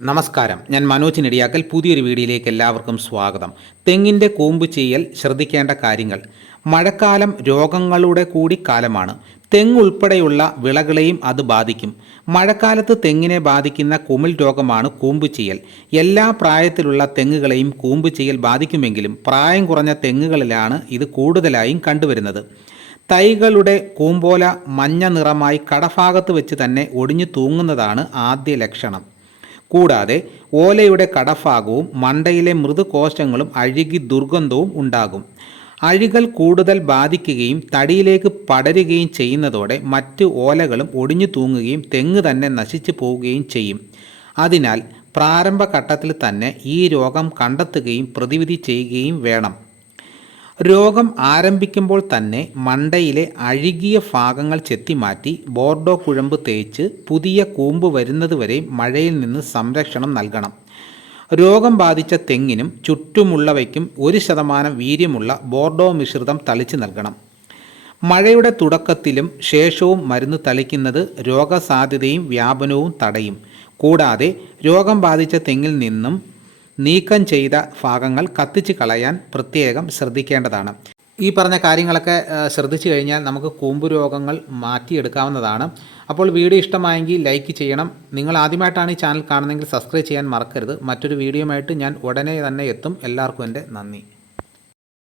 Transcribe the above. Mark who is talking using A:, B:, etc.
A: നമസ്കാരം. ഞാൻ മനോജ് നെടിയാക്കൽ. പുതിയൊരു വീഡിയോയിലേക്ക് എല്ലാവർക്കും സ്വാഗതം. തെങ്ങിന്റെ കൂമ്പ് ചെയ്യൽ ശ്രദ്ധിക്കേണ്ട കാര്യങ്ങൾ. മഴക്കാലം രോഗങ്ങളുടെ കൂടി കാലമാണ് തെങ്ങ് ഉൾപ്പെടെയുള്ള വിളകളെയും അത് ബാധിക്കും. മഴക്കാലത്ത് തെങ്ങിനെ ബാധിക്കുന്ന കുമിൾ രോഗമാണ് കൂമ്പ് ചെയ്യൽ. എല്ലാ പ്രായത്തിലുള്ള തെങ്ങുകളെയും കൂമ്പ് ചെയ്യൽ ബാധിക്കുമെങ്കിലും പ്രായം കുറഞ്ഞ തെങ്ങുകളിലാണ് ഇത് കൂടുതലായും കണ്ടുവരുന്നത്. തൈകളുടെ കൂമ്പോല മഞ്ഞ നിറമായി കടഭാഗത്ത് വെച്ച് തന്നെ ഒടിഞ്ഞു തൂങ്ങുന്നതാണ് ആദ്യ ലക്ഷണം. കൂടാതെ ഓലയുടെ കടഫാകവും മണ്ടയിലെ മൃദുകോശങ്ങളും അഴുകി ദുർഗന്ധവും ഉണ്ടാകും. അഴികൾ കൂടുതൽ ബാധിക്കുകയും തടിയിലേക്ക് പടരുകയും ചെയ്യുന്നതോടെ മറ്റ് ഓലകളും ഒടിഞ്ഞു തൂങ്ങുകയും തെങ്ങ് തന്നെ നശിച്ചു പോവുകയും ചെയ്യും. അതിനാൽ പ്രാരംഭഘട്ടത്തിൽ തന്നെ ഈ രോഗം കണ്ടെത്തുകയും പ്രതിവിധി ചെയ്യുകയും വേണം. രോഗം ആരംഭിക്കുമ്പോൾ തന്നെ മണ്ടയിലെ അഴുകിയ ഭാഗങ്ങൾ ചെത്തിമാറ്റി ബോർഡോ കുഴമ്പ് തേച്ച് പുതിയ കൂമ്പ് വരുന്നതുവരെ മഴയിൽ നിന്ന് സംരക്ഷണം നൽകണം. രോഗം ബാധിച്ച തെങ്ങിനും ചുറ്റുമുള്ളവയ്ക്കും ഒരു ശതമാനം വീര്യമുള്ള ബോർഡോ മിശ്രിതം തളിച്ചു നൽകണം. മഴയുടെ തുടക്കത്തിലും ശേഷവും മരുന്ന് തളിക്കുന്നത് രോഗസാധ്യതയും വ്യാപനവും തടയും. കൂടാതെ രോഗം ബാധിച്ച തെങ്ങിൽ നിന്നും നീക്കം ചെയ്ത ഭാഗങ്ങൾ കത്തിച്ച് കളയാൻ പ്രത്യേകം ശ്രദ്ധിക്കേണ്ടതാണ്. ഈ പറഞ്ഞ കാര്യങ്ങളൊക്കെ ശ്രദ്ധിച്ചു കഴിഞ്ഞാൽ നമുക്ക് കൂമ്പ് രോഗങ്ങൾ മാറ്റിയെടുക്കാവുന്നതാണ്. അപ്പോൾ വീഡിയോ ഇഷ്ടമായെങ്കിൽ ലൈക്ക് ചെയ്യണം. നിങ്ങൾ ആദ്യമായിട്ടാണ് ഈ ചാനൽ കാണുന്നതെങ്കിൽ സബ്സ്ക്രൈബ് ചെയ്യാൻ മറക്കരുത്. മറ്റൊരു വീഡിയോയുമായിട്ട് ഞാൻ ഉടനെ തന്നെ എത്തും. എല്ലാവർക്കും എന്റെ നന്ദി.